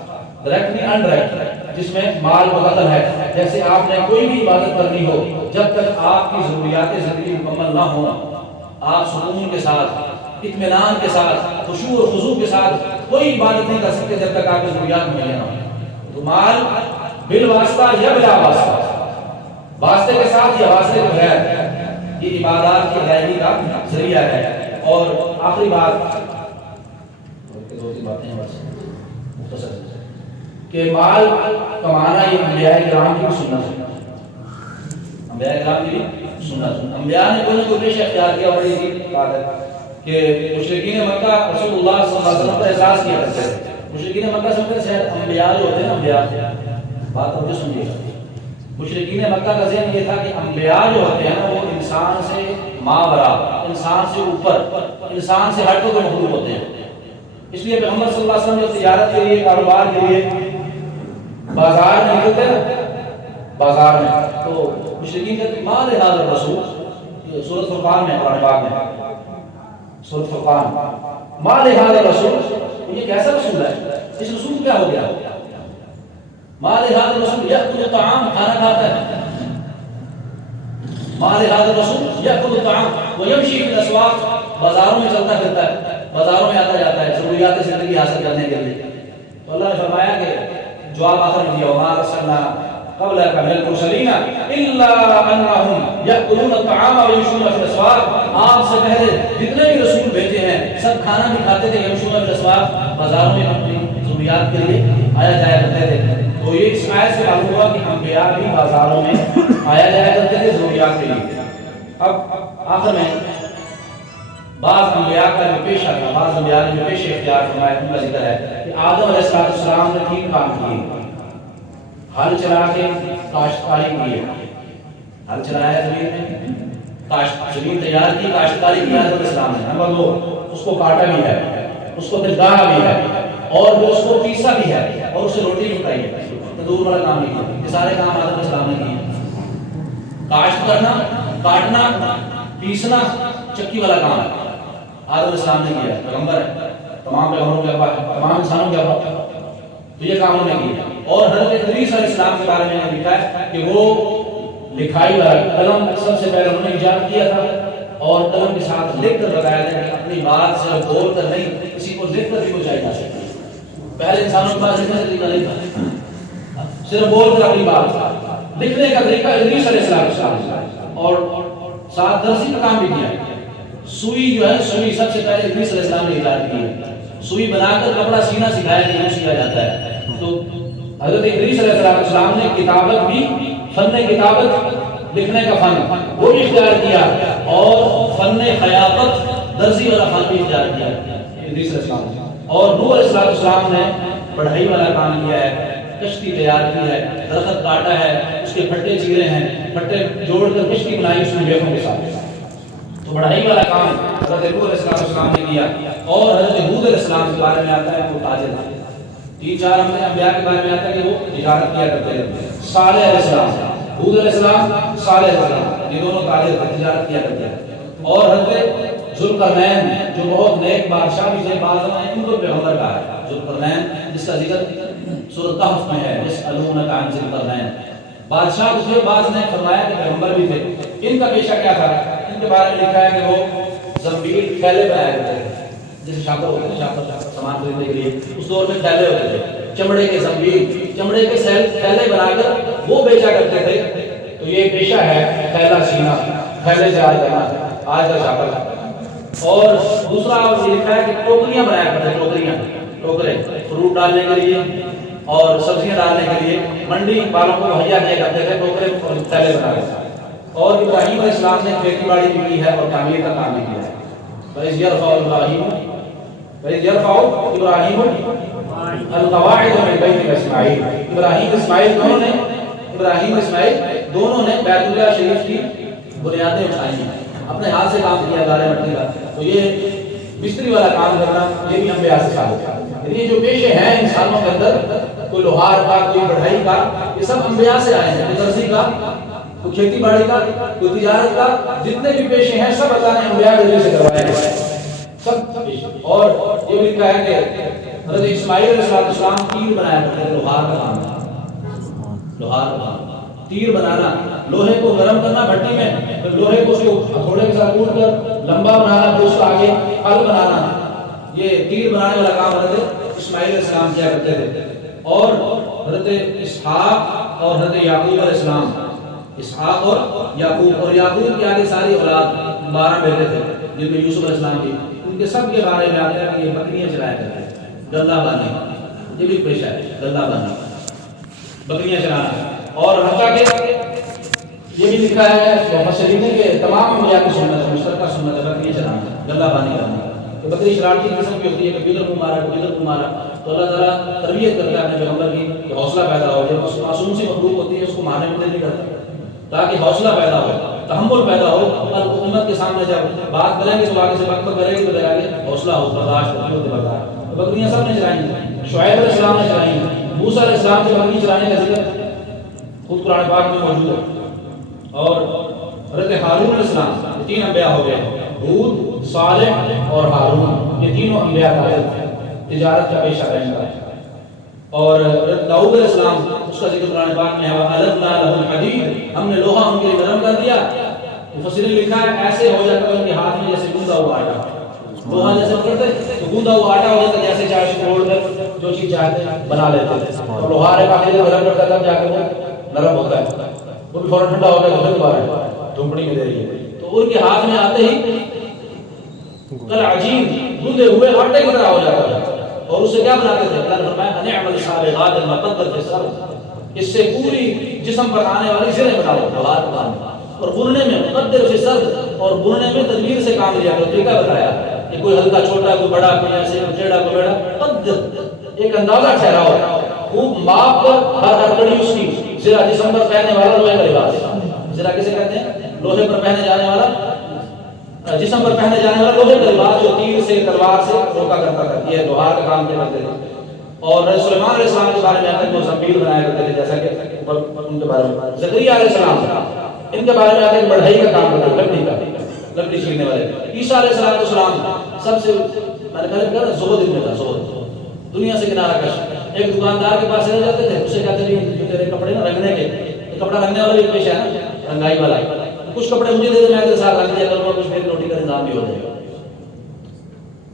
ڈائریکٹلی انڈائریکٹ جس میں مال مدخل ہے، جیسے آپ نے کوئی بھی عبادت کرنی ہو جب تک آپ کی ضروریات زندگی مکمل نہ ہوں، آپ سکون کے ساتھ، اطمینان کے ساتھ، خشوع و خضوع کے ساتھ کوئی عبادت نہیں کر سکتے جب تک آپ کی ضروریات مہیا نہ ہوں۔ تو مال بالواسطہ یا بلا واسطہ، واسطے کے ساتھ یا واسطے کے بغیر، یہ عبادات کی ادائیگی کا ذریعہ ہے۔ اور آخری بات، دو تین باتیں ہیں بس مختصر، کہ مال کمانا یہ انبیاء کرام کی سنت ہے، انبیاء کرام کی سنت ہے۔ انبیاء نے کوئی نہ کوئی پیشہ اختیار کیا، بڑی عجیب بات ہے کہ مشرکین مکہ رسول اللہ صلی اللہ علیہ وسلم پر اعتراض کیا کرتے تھے۔ مشرکین مکہ سمجھتے تھے شاید انبیاء جو ہوتے ہیں نا، انبیاء بات توجہ سنیے، مشرکین مکہ کا ذہن یہ تھا کہ انبیاء جو ہوتے ہیں نا وہ انسان سے ماورا، انسان سے اوپر، انسان سے ہٹ کر مخلوق ہوتے ہیں۔ اس لیے پیغمبر صلی اللہ علیہ وسلم جب تجارت کے لیے، کاروبار کے لیے بازار میں نکلتے ہیں، بازار میں تو مشرکین کہتے ہیں مال ھذا الرسول، سورۃ فرقان میں، قرآن پاک میں سورۃ فرقان، مال ھذا الرسول، یہ کیسا رسول ہے، اس رسول کیا ہو گیا، مال ھذا الرسول یأکل الطعام، کھانا کھاتا ہے، مال ھذا الرسول یأکل الطعام ویمشی فی الاسواق، بازاروں میں چلتا پھرتا ہے، بازاروں میں آتا جاتا ہے ضروریات زندگی حاصل کرنے کے لیے۔ تو اللہ نے فرمایا کہ جواب آخر میں دیا، وما ارسلنا قبلک من المرسلین الا انہم یأکلون الطعام ویمشون فی الاسواق، آپ سے پہلے جتنے بھی رسول بھیجے ہیں سب کھانا بھی کھاتے تھے، یمشون فی الاسواق، بازاروں میں اپنی ضروریات کے لیے آیا جایا کرتے تھے۔ تو یہ اس آیت سے معلوم ہوا کہ انبیاء بھی بازاروں میں آیا جایا کرتے تھے ضروریات کے لیے۔ اب آخر میں بعض انبیاء کا جو پیشہ تھا، بعض انبیاء نے جو پیشہ اختیار فرمایا ان کا ذکر ہے کہ آدم علیہ السلام نے 3 کام کیے، ہل چلا کے کاشتکاری کی، ہل چلایا زمین میں، زمین تیار کی، کاشتکاری کی آدم علیہ السلام نے۔ نمبر 2، اس کو کاٹا بھی ہے، اس کو پھر گاڑا بھی ہے، اور وہ اس کو پیسا بھی ہے، اور اسے روٹی بھی پکائی ہے، تندور والا کام نہیں کیا۔ یہ سارے کام آدم علیہ السلام نے کیے۔ کاشت کرنا، کاٹنا، پیسنا، چکی والا کام ہے، آدم علیہ السلام نے کیا، پیغمبر ہے، تمام پیغمبروں کے ابا ہے، تمام انسانوں کے ابا ہے، تو یہ کام انہوں نے کیا۔ اور حضرت ادریس علیہ السلام کے بارے میں لکھا ہے کہ وہ لکھائی والا قلم سب سے پہلے انہوں نے ایجاد کیا تھا، اور قلم کے ساتھ لکھ کر بتایا تھا کہ اپنی بات سے بول کر نہیں، کسی کو لکھ کر بھی پہنچائی جا سکتی ہے۔ پہلے انسانوں کے پاس لکھنے کا طریقہ نہیں تھا، صرف بول کر اپنی بات، لکھنے کا طریقہ ادریس علیہ السلام، اور ساتھ درسی کا کام بھی کیا۔ سوئی جو ہے، سوئی سب سے پہلے ادریس علیہ السلام نے ایجاد کی ہے، سوئی بنا کر کپڑا سینا سکھایا کہ یہ سیا جاتا ہے۔ تو حضرت ادریس علیہ السلام نے کتابت بھی، فن کتابت، لکھنے کا فن وہ بھی اختیار کیا، اور فن خیاطت، درزی والا فن بھی اختیار کیا ادریس علیہ السلام نے۔ اور نوح علیہ السلام نے پڑھائی والا کام کیا ہے، کشتی تیار کی ہے، درخت کاٹا ہے، اس کے پھٹے چیرے ہیں، پھٹے جوڑ کر کشتی بنائی اس میں بیخوں کے ساتھ. تو بڑھائی والا کام حضرت نوح علیہ السلام نے کیا. اور حضرت ہود علیہ السلام کے بارے میں آتا ہے وہ تاجر تھے. 3-4 انبیاء کے بارے میں آتا ہے کہ وہ تجارت کیا کرتے تھے. صالح علیہ السلام، ہود علیہ السلام، صالح علیہ السلام، یہ دونوں تاجر تھے، تجارت کیا کرتے تھے. اور حضرت ذوالقرنین جو بہت نیک بادشاہ بھی تھے، بعض ہیں ان کو پیغمبر کہا ہے. ذوالقرنین جس کا ذکر سورۃ کہف میں ہے، یسألونک عن ذی القرنین. بادشاہ تھے، بعض نے فرمایا کہ پیغمبر بھی تھے. ان کا پیشہ کیا تھا؟ ان کے بارے میں لکھا ہے کہ وہ زنبیل تھیلے بنایا کرتے تھے، جیسے شاپر ہوتے ہیں، شاپر سامان خریدنے کے لیے اس دور میں تھیلے ہوتے تھے، چمڑے کے زنبیل، چمڑے کے تھیلے بنا کر وہ بیچا کرتے تھے. تو یہ پیشہ ہے تھیلا سینا، تھیلے تیار کرنا، آج کا شاپر. اور دوسرا یہ لکھا ہے کہ ٹوکریاں بنایا کرتے ہیں، ٹوکریاں، ٹوکرے فروٹ ڈالنے کے لیے اور سبزیاں ڈالنے کے لیے منڈی والوں کو مہیا کیا کرتے تھے، ٹوکرے اور تھیلے بنا کر. اور ابراہیم علیہ السلام نے کھیتی باڑی بھی کی ہے اور تعمیر کا کام بھی کیا ہے. وَإِذْ يَرْفَعُ إِبْرَاهِيمُ الْقَوَاعِدَ مِنْ بَيْتِ إِسْمَاعِيلَ. ابراہیم اسماعیل دونوں نے بیت اللہ شریف کی بنیادیں اٹھائی ہیں، اپنے ہاتھ سے کام کیا گارے مٹی کا. تو یہ مستری والا کام کرنا یہ بھی انبیاء سے ثابت ہے. یہ جو پیشے ہیں انسانوں کے اندر، کوئی لوہار کا، کوئی بڑھائی کا، یہ سب انبیاء سے آئے ہیں. کوئی درزی کا، کوئی کھیتی باڑی کا، کوئی تجارت کا، جتنے بھی پیشے ہیں سب اللہ نے انبیاء کے ذریعے سے کروائے ہیں سب. اور یہ بھی لکھا ہے کہ حضرت اسماعیل علیہ السلام تیر بنایا کرتے تھے، لوہار کا کام تھا، لوہار کا کام، تیر بنانا، لوہے کو گرم کرنا بھٹی میں، پھر لوہے کو اس کو ہتھوڑے کے ساتھ کوٹ کر لمبا بنانا، پھر اس کو آگے پھل بنانا. یہ تیر بنانے والا کام حضرت اسماعیل علیہ السلام کیا کرتے تھے. اور حضرت اسحاق اور حضرت یعقوب علیہ السلام، اسحاق اور یعقوب کے آگے ساری اولاد 12 بیٹے تھے جن میں یوسف علیہ السلام بھی، ان کے سب کے بارے میں آتا ہے کہ یہ بکریاں چلایا کرتے ہیں، گلہ بانی، یہ بھی پیشہ ہے، گلہ بانی، بکریاں چلانا. اور حتیٰ کہ یہ بھی لکھا ہے مفسرین نے کہ تمام انبیاء کی سنت ہے، مشترکہ سنت ہے بکریاں چلانا، گلہ بانی کرنا. کہ بکری شرارتی قسم کی ہوتی ہے کہ ادھر کو مارا، ادھر کو مارا. تو اللہ تعالیٰ تربیت کرتا ہے اپنے پیغمبر کی کہ حوصلہ پیدا ہو جائے. اس معصوم سی مخلوق ہوتی ہے، اس کو مارنے میں نہیں کرتا تاکہ حوصلہ پیدا ہو، تحمل پیدا ہو. اور امت کے سامنے جب بات کریں گے تو آگے سے بک کرے گی تو آگے حوصلہ ہو، برداشت ہوتی برداشت. بکریاں سب نے چلائی ہیں، شعیب علیہ السلام نے چلائی ہیں، موسیٰ علیہ السلام سے بکری چلانے کا ذکر خود قرآن پاک میں موجود ہے. اور حضرت ہارون علیہ السلام، 3 انبیاء ہو گئے، ہود، صالح اور ہارون، یہ تینوں انبیاء تجارت کا پیشہ رہنے کا. اور حضرت داؤد علیہ السلام، اس کا ذکر قرآن پاک میں ہے، وَأَلَنَّا لَهُ الْحَدِيدَ، ہم نے لوہا ان کے لیے نرم کر دیا. مفسرین نے لکھا ہے ایسے ہو جاتا ہے ان کے ہاتھ میں جیسے گوندا ہوا آٹا، لوہا جیسے پکڑتے تو گوندا ہوا آٹا ہو جاتا، جیسے چاہے توڑ کر جو چیز چاہتے بنا لیتے تھے. اور لوہار کا پہلے گرم کرتا تب جا کے وہ نرم ہوتا ہے، وہ بھی فوراً ٹھنڈا ہو گیا تو پھر دوبارہ دھوپڑی میں دے رہی ہے. تو ان کے ہاتھ میں آتے ہی کل عجین گوندے ہوئے آٹے کی طرح ہو جاتا ہے. اور اسے کیا بناتے تھے؟ اللہ نے فرمایا نعم الصابغات المقدر فی السرد، اس سے پوری جسم پر آنے والی زریں بناؤ، لوہار کا. اور بننے میں مقدر فی السرد، اور بننے میں تدبیر سے کام لیا کرو. طریقہ بتایا کہ کوئی ہلکا چھوٹا، کوئی بڑا، کوئی ایسے، کوئی ٹیڑھا، کوئی بیڑا، قدر ایک اندازہ ٹھہراؤ، خوب ماپ کر ہر کڑی اس کی. زرہ جسم پر پہننے والا لوہے کا لباس، زرہ کسے کہتے ہیں؟ لوہے پر پہنے جانے والا، جسم پر پہنے جانے والا لوہے کا لباس جو تیر سے، تلوار سے روکا کرتا تھا. یہ لوہار کا کام کیا کرتے تھے. اور سلیمان علیہ السلام کے بارے میں آتا ہے کہ وہ زنبیل بنایا کرتے تھے، جیسا کہ اوپر ان کے بارے میں. زکریا علیہ السلام، ان کے بارے میں آتا ہے کہ بڑھئی کا کام کرتے تھے، لکڑی کا، لکڑی چھیلنے والے. عیسیٰ علیہ السلام سب سے میں نے پہلے کہا زہد ان میں تھا، زہد، دنیا سے کنارہ کش. ایک دکاندار کے پاس رہ جاتے تھے، اسے کہتے تھے جو تیرے کپڑے نا رنگنے کے، کپڑا رنگنے والا بھی پیشہ ہے نا، رنگائی والا. کچھ کپڑے مجھے دے دے، میں تیرے ساتھ رنگ دیا کروں گا، کچھ میری روٹی کا نظام بھی ہو جائے گا.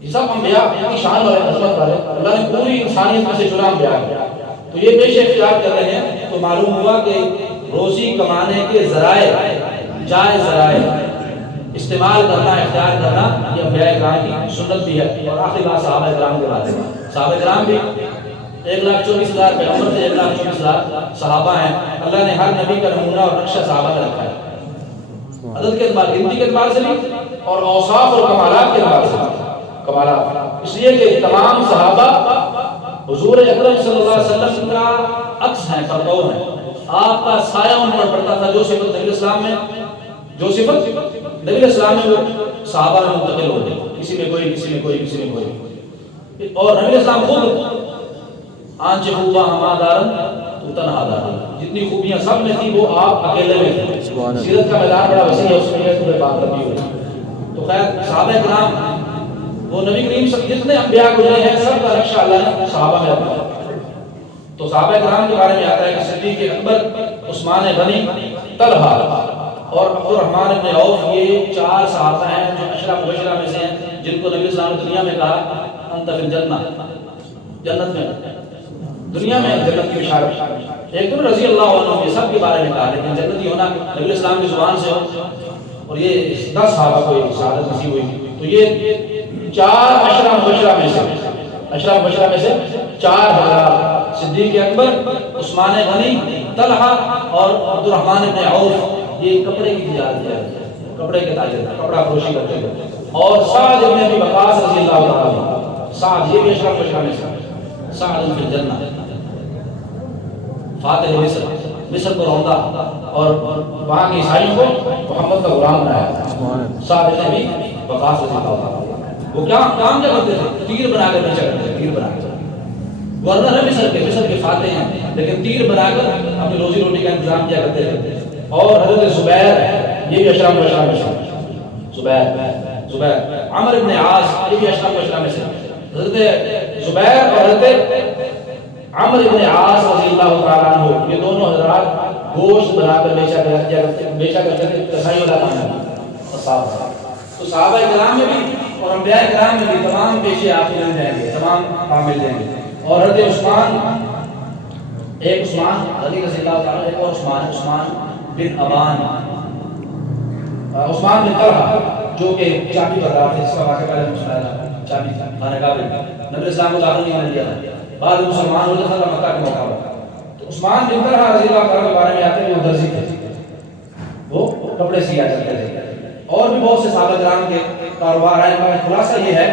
یہ سب انبیاء کی شان والے، عظمت والے، اللہ نے پوری انسانیت میں سے چنا انبیاء ہے. تو یہ پیشے اختیار کر رہے ہیں. تو معلوم ہوا کہ روزی کمانے کے ذرائع، جائز ذرائع استعمال کرنا، اختیار کرنا، یہ انبیاء کرام کی سنت بھی ہے. اور آخری بات صحابہ کرام کے بارے میں. صحابہ کرام بھی 1,24,000 پیغمبر تھے، 1,24,000 صحابہ ہیں. اللہ نے ہر نبی کا نمونہ اور نقشہ صحابہ کا رکھا ہے، عدد کے اعتبار، گنتی کے اعتبار سے بھی، اور اوصاف اور کمالات کے اعتبار سے. کمالات اس لیے کہ تمام صحابہ حضور اکرم صلی اللہ علیہ وسلم کا عکس ہیں، پرتو ہیں، آپ کا سایہ ان پر پڑتا تھا. جو صفت نبی اسلام میں وہ صحابہ میں منتقل ہو گئی، کسی میں کوئی. اور نبی اسلام خود آنچ خوبا ہما دارن تو تنہا دارن، جتنی خوبیاں سب میں تھی وہ آپ اکیلے میں تھے. سیرت کا میدان بڑا وسیع ہے، اس میں پورے بات کرنی ہوئی. تو خیر صحابہ کرام وہ نبی کریم صلی جتنے انبیاء گزرے ہیں سب کا نقشہ اللہ نے صحابہ میں رکھا. تو صحابہ کرام کے بارے میں آتا ہے کہ صدیق اکبر، عثمان غنی، طلحہ اور عبد الرحمن بن عوف، یہ 4 صحابہ ہیں جو عشرہ مبشرہ میں سے ہیں، جن کو نبی صلی اللہ علیہ وسلم نے دنیا میں کہا انت فی الجنہ، جنت میں، دنیا میں جنت کی بشارت. ایک تو رضی اللہ عنہ، یہ سب کے بارے میں کہا، لیکن جنتی ہونا نبی اسلام کی زبان سے ہو. اور یہ 10 صحابہ کو شہادت نصیب ہوئی. تو یہ 4 عشرہ مبشرہ میں سے 4 حضرات، صدیق اکبر، عثمان غنی، طلحہ اور عبد الرحمن بن عوف، یہ کپڑے کی تجارت ہے، کپڑے کے تاجر تھے، کپڑا فروشی کرتے تھے. اور سعد بن ابی وقاص رضی اللہ تعالیٰ، سعد یہ بھی عشرہ مبشرہ میں سے، سعد فی الجنہ، فاتح مصر کو روندا اور وہاں کے عیسائیوں کو محمد کا غلام بنایا. سعد بن ابی وقاص رضی اللہ تعالیٰ، وہ کام کیا کرتے تھے؟ تیر بنا کر بیچا کرتے تھے، تیر بنا کر. گورنر ہے مصر کے فاتح ہیں، لیکن تیر بنا کر اپنی روزی روٹی کا انتظام کیا کرتے تھے. اور حضرت زبیر، یہ بھی عشرہ مبشرہ میں سے، زبیر، عمر بن عاص، یہ بھی عشرہ مبشرہ میں سے. حضرت زبیر اور حضرت عمر بن عاص رضی اللہ تعالیٰ عنہ، یہ دونوں حضرات گوشت بنا کر بیچا کرتے تھے، کسائی والا کام ہے. تو صحابہ کرام میں بھی اور انبیاء کرام میں بھی تمام پیشے آپ کو مل جائیں گے، تمام کام مل جائیں گے. اور حضرت عثمان، ایک عثمان رضی اللہ تعالیٰ، ایک اور عثمان بن ابان، عثمان بن طلحہ جو کہ چابی بردار تھے، اس کا واقعہ پہلے مسئلہ ہے، چابی خانہ کعبہ نبی اسلام کو داخل نہیں ہونے دیا تھا، بعد مسلمان ہوئے تھا مکہ کے موقع پر. تو عثمان بن طلحہ رضی اللہ تعالیٰ کے بارے میں آتے ہیں وہ درزی تھے، وہ کپڑے سیا کرتے تھے. اور بھی بہت سے صحابہ کرام کے کاروبار آئے. خلاصہ یہ ہے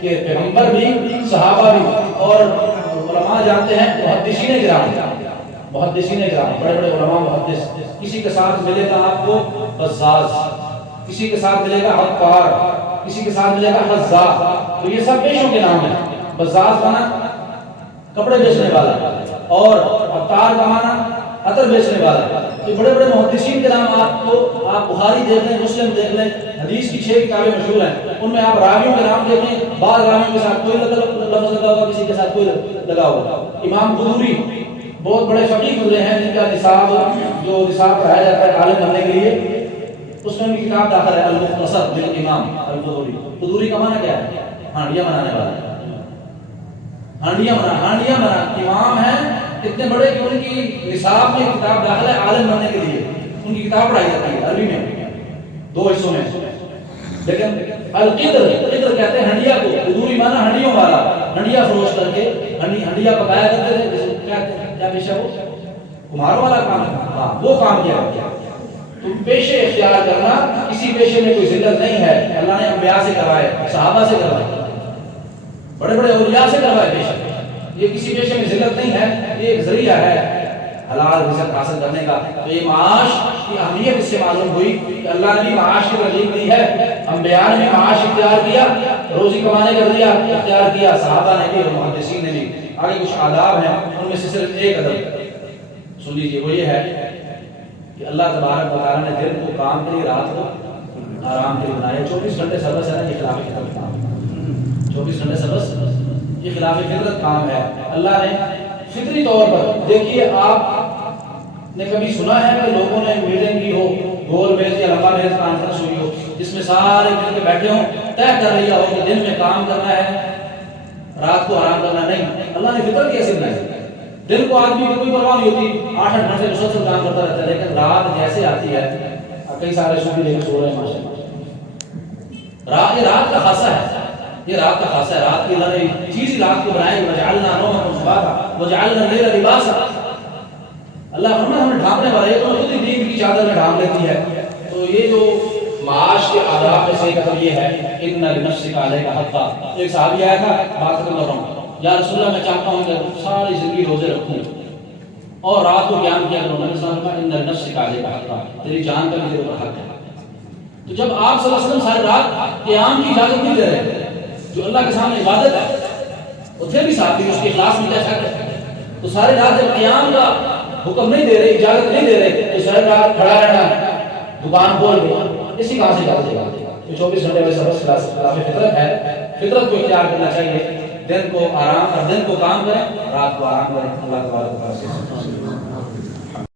کہ پیغمبر بھی، صحابہ بھی، اور علماء جانتے ہیں محدثین کرام، بڑے بڑے علماء محدث. کسی کے ساتھ ملے گا آپ کو بزاز، کسی کے ساتھ ملے گا عطار، کسی کے ساتھ ملے گا حذاق. تو یہ سب پیشوں کے نام ہیں. بزاز کا معنی کپڑے بیچنے والا، اور عطار کا معنی عطر بیچنے والا. تو بڑے بڑے محدثین کے نام آپ بخاری دیکھ لیں، مسلم دیکھ لیں، حدیث کی 6 کتابیں مشہور ہیں، ان میں آپ راویوں کے نام دیکھیں. بعض راویوں کے ساتھ کوئی لفظ لگا ہوگا، کسی کے ساتھ کوئی لگا ہوگا. امام قدوری بہت بڑے فقیہ گزرے ہیں، جن کا نصاب پڑھایا جاتا ہے عالم بننے کے لیے، اس میں ان کی کتاب داخل ہے المختصر بالامام القدوری. قدوری کا معنی کیا ہے؟ ہانڈیاں بنانے والا، ہانڈیاں بنا امام ہیں اتنے بڑے کہ ان کی نصاب میں کتاب داخل ہے عالم بننے کے لیے. ان کی کتاب پڑھائی جاتی ہے عربی میں 2 حصوں میں. لیکن القدر کہتے ہیں ہنڈیا کو، قدوری معنی ہنڈیوں والا، ہنڈیا فروش کر کے ہنڈیا پکایا کرتے تھے. جیسے کیا پیشہ وہ کمہار والا کام ہے، ہاں وہ کام کیا. تو پیشے اختیار کرنا، کسی پیشے میں کوئی ذلت نہیں ہے. اللہ نے انبیاء سے کروائے، صحابہ سے کروائے، بڑے بڑے اولیاء سے کروائے پیشے. یہ کسی پیشے میں ذلت نہیں ہے، یہ ایک ذریعہ ہے حلال رزق حاصل کرنے کا. تو یہ معاش کی اہمیت اس سے معلوم ہوئی کہ اللہ نے بھی معاش کی ترغیب دی ہے، انبیاء نے بھی معاش اختیار کیا، روزی کمانے کا ذریعہ اختیار کیا، صحابہ نے بھی اور محدثین نے بھی. آگے کچھ آداب ہیں، ان میں سے صرف ایک ادب سن لیجیے، وہ یہ ہے کہ اللہ تبارک و تعالیٰ نے دن کو کام کے لیے، رات کو آرام کے لیے بنایا. 24 گھنٹے سروس ہے نا، یہ خلاف فطرت کام ہے. 24 گھنٹے سروس یہ خلاف فطرت کام ہے. اللہ نے فطری طور پر، دیکھیے آپ نے کبھی سنا ہے کہ لوگوں نے میٹنگ کی ہو، گول میز یا لمبا میز کانفرنس ہوئی ہو، جس میں سارے مل کے بیٹھے ہوں، طے کر لیا ہو کہ دن میں کام کرنا ہے، رات کو آرام کرنا نہیں. اللہ نے فطرت کیسے بنائی؟ دن کو آدمی کی کوئی پرواہ نہیں ہوتی، 8 گھنٹے مسلسل کام کرتا رہتا ہے، لیکن رات جیسے آتی ہے، کئی سارے صوفی لے کے سو رہے ہیں ماشاءاللہ. یہ رات کا خاصہ ہے، یہ رات کا خاصہ ہے. رات کی اللہ نے چیز ہی رات کو بنائی، وجعلنا نومکم سباتا وجعلنا اللیل لباسا. اللہ فرماتا ہے ہم نے ڈھانپنے والے، یہ تو خود ہی نیند کی چادر میں ڈھانپ لیتی ہے. تو یہ جو معاش کے آداب میں سے ایک یہ ہے، ان لنفسک علیک حقا. ایک صحابی آیا تھا، بات کر رہا ہوں، یا رسول اللہ میں چاہتا ہوں کہ ساری زندگی روزے رکھوں، اور رات کو قیام کیا کرو، نبی صلی اللہ علیہ وسلم کا ان النفس کا حق، تیری جان کا بھی تیرے اوپر حق ہے۔ تو جب آپ صلی اللہ علیہ وسلم ساری رات قیام کی اجازت نہیں دے رہے، جو اللہ کے سامنے عبادت ہے، وہ پھر بھی ساتھ اس کے اخلاص میں کیا شک ہے؟ تو سارے رات جب قیام کا حکم نہیں دے رہے، اجازت نہیں دے رہے، تو سارے رات کھڑا رہنا، دکان کھول کے، اسی کہاں سے اجازت دے گا؟ تو 24 گھنٹے میں سبق خلاف فطرت ہے، فطرت کو اختیار کرنا چاہیے، دن کو آرام اور دن کو کام کریں، رات کو آرام کریں۔ اللہ تبارک و تعالیٰ سے